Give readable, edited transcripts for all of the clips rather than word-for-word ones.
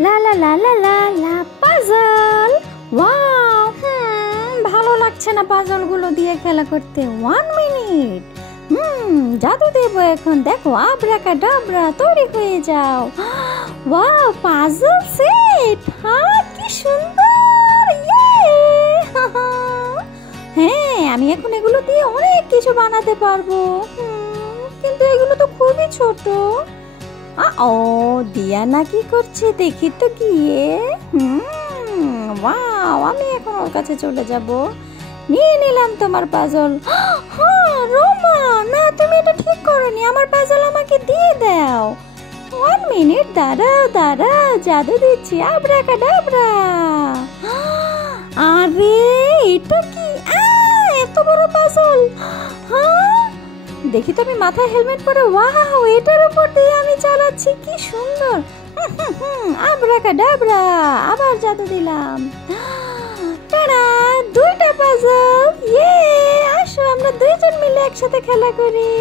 লা লা লা লা লা লা পাজল। ওয়াও, ভালো লাগছে না পাজল গুলো দিয়ে খেলা করতে। 1 মিনিট। জাদু দেবো এখন। দেখো, আব্রাকাডাব্রা, তৈরি হয়ে যাও। Wow, puzzle set. হ্যাঁ, কি সুন্দর। হ্যাঁ, আমি এখন এগুলো দিয়ে অনেক কিছু বানাতে পারবো। কিন্তু এগুলো তো খুবই ছোট। ও, দিয়ানা কি করছে দেখি তো গিয়ে। ওয়াও, আমি এখন ওর কাছে চলে যাব। নিয়ে নিলাম তোমার পাজল। হ্যাঁ রোমা, না তুমি এটা ঠিক করোনি, আমার পাজল আমাকে দিয়ে দাও। 1 মিনিট, দাঁড়াও দাঁড়াও, জাদু দিচ্ছি, আব্রাকাডাব্রা। আরে এটা কি? এত বড় পাজল। হ্যাঁ, দেখি তো আমি মাথায় হেলমেট পরে। ওয়াও, এটার উপর দিয়ে আমি চালাচ্ছি, কি সুন্দর। আব্রাকাডাব্রা, আবার জাদু দিলাম। টাড়া, 2টা পাজল। আসো আমরা 2জন মিলে একসাথে খেলা করি।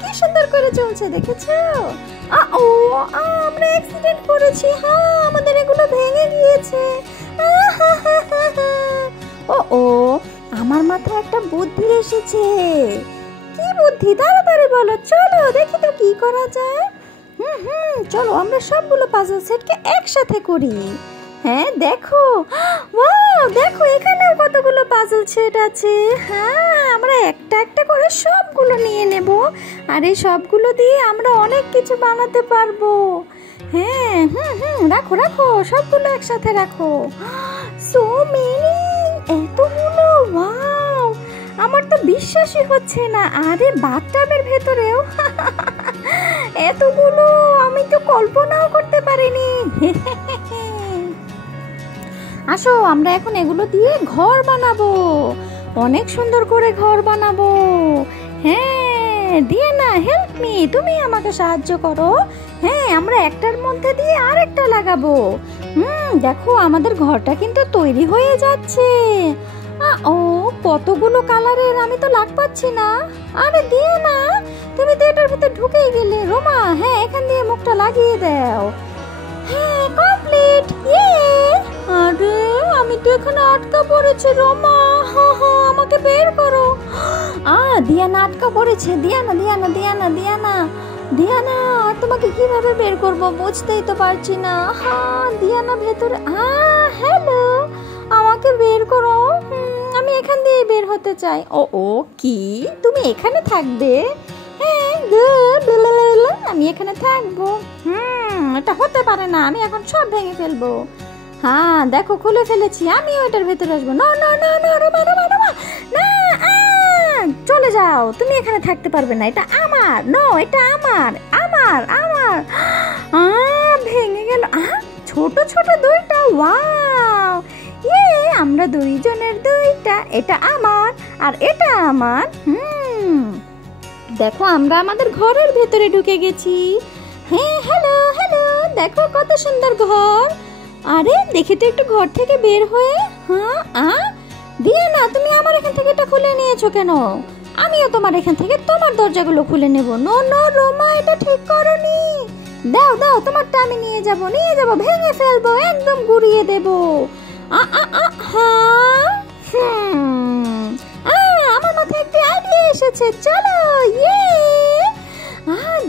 কি সুন্দর করে চলছে, দেখেছো? আমরা অ্যাক্সিডেন্ট করেছি। আমাদের এগুলো ভেঙে গিয়েছে। ও, আমার মাথায় একটা বুদ্ধি এসেছে। কি বুদ্ধি? তাড়াতাড়ি বলো। চলো দেখি তো কি করা যায়। চলো আমরা সবগুলো পাজল সেটকে একসাথে করি। হ্যাঁ দেখো, ওয়াও, দেখো এখানেও কতগুলো পাজল সেট আছে। হ্যাঁ, আমরা একটা একটা করে সবগুলো নিয়ে নেব, আর এই সবগুলো দিয়ে আমরা অনেক কিছু বানাতে পারবো। হ্যাঁ, রাখো রাখো, সবগুলো একসাথে রাখো। সো মেনি, এতগুলো। ওয়াও, আমার তো বিশ্বাসই হচ্ছে না। আরে বাথটাবের ভেতরেও এতগুলো, আমি তো কল্পনাও করতে পারিনি। আসো আমরা এখন এগুলো দিয়ে ঘর বানাবো, অনেক সুন্দর করে ঘর বানাবো। হ্যাঁ দিয়ানা, হেল্প মি, তুমি আমাকে সাহায্য করো। হ্যাঁ, আমরা একটার মধ্যে দিয়ে আরেকটা লাগাবো। দেখো আমাদের ঘরটা কিন্তু তৈরি হয়ে যাচ্ছে। ও, কতগুলো কালারের, আমি তো লাগ পাচ্ছি না। আরে দিয়ানা, তুমি তো এটার ভিতরে ঢুকেই গেলে। রোমা, হ্যাঁ এখান দিয়ে মুখটা লাগিয়ে দাও। হ্যাঁ, কমপ্লিট। আরে আমি তো এখানে আটকা পড়েছি। রোমা, আমাকে বের করো। দিয়ানা আটকা পড়েছে। দিয়ানা দিয়ানা দিয়ানা দিয়ানা দিয়ানা, তোমাকে কিভাবে বের করব বুঝতেই তো পারছি না। দিয়ানা ভেতরে। হ্যালো, আমাকে বের করো। আমি এখান দিয়ে বের হতে চাই। ও কি, তুমি এখানে থাকবে? হ্যাঁ, আমি এখানে থাকবো। এটা হতে পারে না, আমি এখন সব ভেঙে ফেলবো। হ্যাঁ দেখো, খুলে ফেলেছি, আমি ওইটার ভেতরে আসবো। না না না না, রোমা রোমা রোমা, না, চলে যাও, তুমি এখানে থাকতে পারবে না, এটা আমার। নো, এটা আমার আমার আমার। ভেঙে গেল। ছোট ছোট 2টা। ওয়াও, আমরা 2জনের 2টা। এটা আমার আর এটা আমার। দেখো আমরা আমাদের ঘরের ভেতরে ঢুকে গেছি। হ্যাঁ, হ্যালো হ্যালো, দেখো কত সুন্দর ঘর। আরে দেখি তো একটু ঘর থেকে বের হয়ে। দিয়ানা, তুমি আমার এখান থেকে এটা খুলে নিয়েছো কেন? আমিও তোমার এখান থেকে তোমার দরজাগুলো খুলে নেব। নো নো রোমা, এটা ঠিক করনি। দাও দাও, তোমারটা আমি নিয়ে যাব, ভেঙে ফেলবো, একদম গুড়িয়ে দেবো। আমার মাথায় একটা আইডিয়া এসেছে। চলো,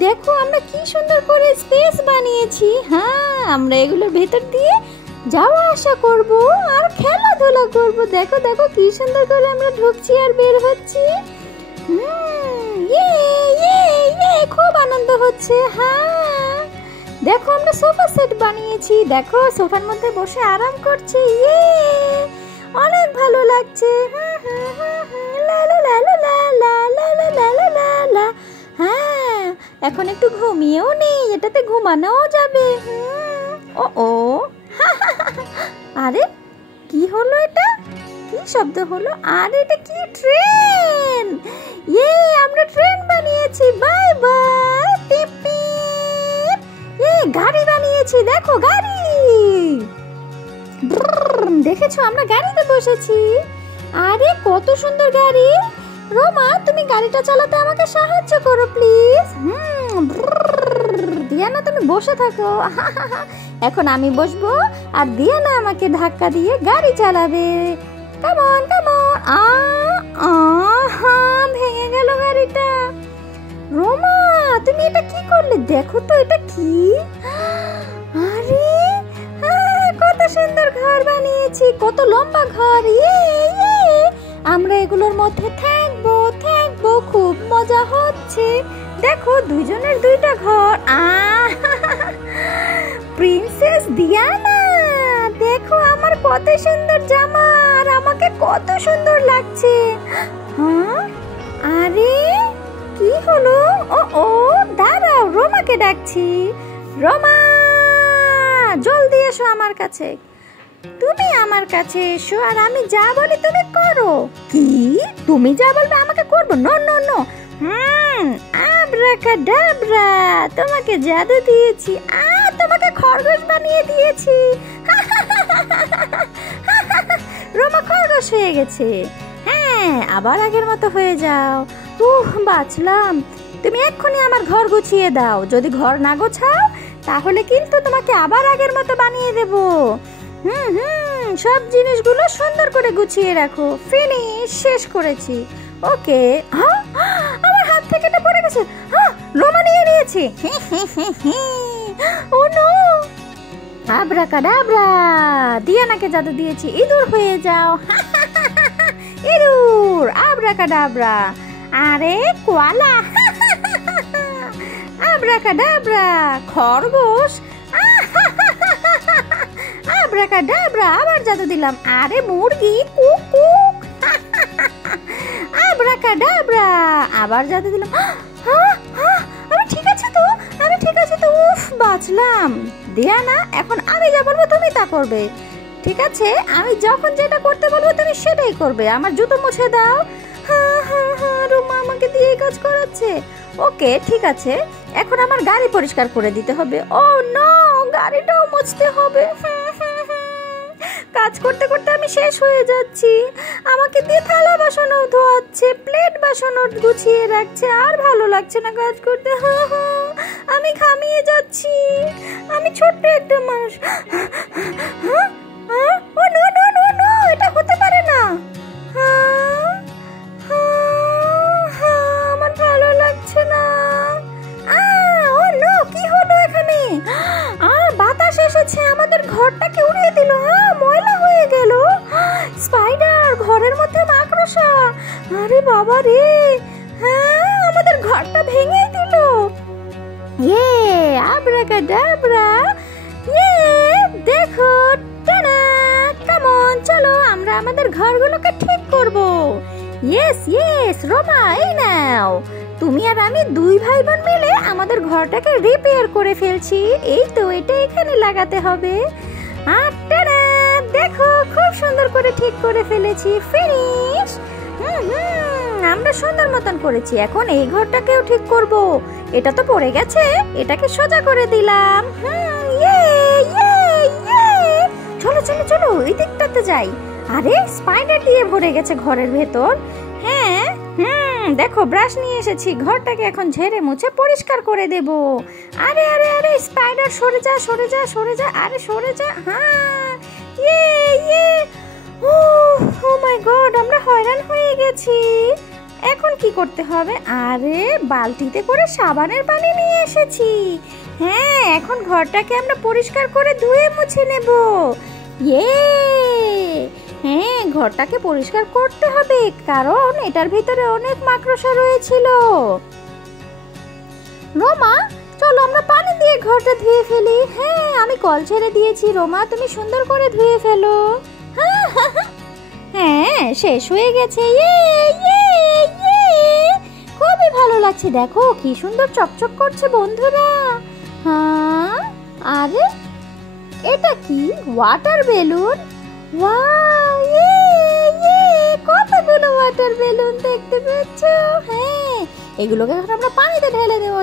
দেখো আমরা কি সুন্দর করে স্পেস বানিয়েছি। আমরা এগুলোর ভেতর দিয়ে যাওয়া আসা করব আর খেলাধুলা করব। দেখো দেখো কি সুন্দর করে আমরা ঢুকছি আর বের হচ্ছি। খুব আনন্দ হচ্ছে। দেখো আমরা সোফা সেট বানিয়েছি। দেখো সোফার মধ্যে বসে আরাম করছি। অনেক ভালো লাগছে। হ্যাঁ, এখন একটু ঘুমিয়েও নেই, এটাতে ঘুমানোও যাবে। ও আরে কি হলো? এটা কি শব্দ হলো? আরে এটা কি? ট্রেন। আমরা ট্রেন বানিয়েছি। Bye bye. টিপ টিপ। গাড়ি বানিয়েছি। দেখো গাড়ি। দেখেছো, আমরা গাড়িতে বসেছি। আরে কত সুন্দর গাড়ি। রোমা, তুমি গাড়িটা চালাতে আমাকে সাহায্য করো প্লিজ। দিয়ানা তুমি বসে থাকো। এখন আমি বসবো আর দিয়ানা আমাকে ধাক্কা দিয়ে গাড়ি চালাবে। Come on come on. ভেঙে গেল গাড়িটা। রোমা তুমি এটা কি করলে? দেখো তো এটা কি। আরে কত সুন্দর ঘর বানিয়েছি, কত লম্বা ঘর। আমরা এগুলোর মধ্যে থাকবো থাকবো, খুব মজা হচ্ছে। দেখো দুইজনের দুইটা ঘর। প্রিন্সেস দিয়ানা দেখো আমার কত সুন্দর জামা, আর আমাকে কত সুন্দর লাগছে। আরে কি হলো? ও দাঁড়াও, রোমাকে ডাকছি। রোমা জলদি এসো আমার কাছে। তুমি আমার কাছে এসো আর আমি যা বলি তুমি করো। কি? তুমি যা বলবে আমাকে করবো? No no no. আব্রাকাডাব্রা, তোমাকে জাদু দিয়েছি। তোমাকে খরগোশ বানিয়ে দিয়েছি। রোমা খরগোশ হয়ে গেছে। হ্যাঁ, আবার আগের মতো হয়ে যাও। বাঁচলাম। তুমি এক্ষুনি আমার ঘর গুছিয়ে দাও। যদি ঘর না গোছাও তাহলে কিন্তু তোমাকে আবার আগের মতো বানিয়ে দেব। সব জিনিসগুলো সুন্দর করে গুছিয়ে রাখো। ফিনিশ, শেষ করেছি। ওকে। আমার হাত থেকে এটা পড়ে গেছে। রোমা নিয়ে নিয়েছে। ও নো। আব্রাকাডাব্রা, দিয়ানাকে জাদু দিয়েছি। ইঁদুর হয়ে যাও। ইঁদুর। আব্রাকাডাব্রা। আরে কোয়ালা। আব্রাকাডাব্রা। খরগোশ। আব্রাকাডাব্রা, আবার জাদু দিলাম। আরে মুরগি। Cook cook. আব্রাকাডাব্রা, আবার জাদু দিলাম। আমি ঠিক আছে তো, আমি ঠিক আছে তো। বাঁচলাম। দিয়ানা এখন আমি যা বলবো তুমি তা করবে। ঠিক আছে, আমি যখন যেটা করতে বলবো তুমি সেটাই করবে। আমার জুতো মুছে দাও। রোমা আমাকে দিয়ে কাজ করাচ্ছে। ওকে ঠিক আছে, এখন আমার গাড়ি পরিষ্কার করে দিতে হবে। ও নো, গাড়িটাও মুছতে হবে। কাজ করতে করতে আমি শেষ হয়ে যাচ্ছি। আমাকে দিয়ে থালা বাসনও ধোয়াচ্ছে, প্লেট বাসনও গুছিয়ে রাখছে। আর ভালো লাগছে না কাজ করতে। আমি ঘামিয়ে যাচ্ছি। আমি ছোট্ট একটা মানুষ। ও নো নো নো নো, এটা হতে পারে না। আমার ভালো লাগছে না। ও নো, কি হলো এখানে? বাতাস এসেছে, আমাদের ঘরটাকে উড়িয়ে দিল। ময়লা হয়ে গেল। স্পাইডার, ঘরের মধ্যে মাকড়সা। আরে বাবা রে, আমাদের ঘরটা ভেঙে দিল। আব্রাকাডাব্রা। দেখো, টানা। কামন, চলো আমরা আমাদের ঘরগুলোকে ঠিক করব। Yes yes. রোমা এই নাও, তুমি আর আমি দুই ভাই বোন মিলে আমাদের ঘরটাকে রিপেয়ার করে ফেলছি। এই তো, এটা এখানে লাগাতে হবে। আর টানা, দেখো খুব সুন্দর করে ঠিক করে ফেলেছি। ফিনিশ। আমরা সুন্দর মতন করেছি। এখন এই ঘরটাকেও ঠিক করব। এটা তো পড়ে গেছে, এটাকে সোজা করে দিলাম। চলো চলো চলো, এই দিকটাতে যাই। আরে স্পাইডার দিয়ে ভরে গেছে ঘরের ভেতর। হ্যাঁ দেখো, ব্রাশ নিয়ে এসেছি। ঘরটাকে এখন ঝেড়ে মুছে পরিষ্কার করে দেব। আরে আরে আরে, স্পাইডার সরে যা সরে যা সরে যা। আরে সরে যা। ও মাই গড, আমরা হয়রান হয়ে গেছি। এখন কি করতে হবে? আরে বালতিতে করে সাবানের পানি নিয়ে এসেছি। হ্যাঁ, এখন ঘরটাকে আমরা পরিষ্কার করে ধুয়ে মুছে নেব। হ্যাঁ, ঘরটাকে পরিষ্কার করতে হবে, কারণ এটার ভিতরে অনেক মাকড়সা রয়েছিল। রোমা চলো আমরা পানি দিয়ে ঘরটা ধুয়ে ফেলি। হ্যাঁ, আমি কল ছেড়ে দিয়েছি। রোমা তুমি সুন্দর করে ধুয়ে ফেলো। হ্যাঁ, শেষ হয়ে গেছে। খুবই ভালো লাগছে। দেখো কি সুন্দর চকচক করছে বন্ধুরা। আরে এটা কি? Water balloon. ওয়াও, কতগুলো ওয়াটার বেলুন দেখতে পাচ্ছ। হ্যাঁ, এগুলোকে এখন আমরা পানিতে ঢেলে দেবো।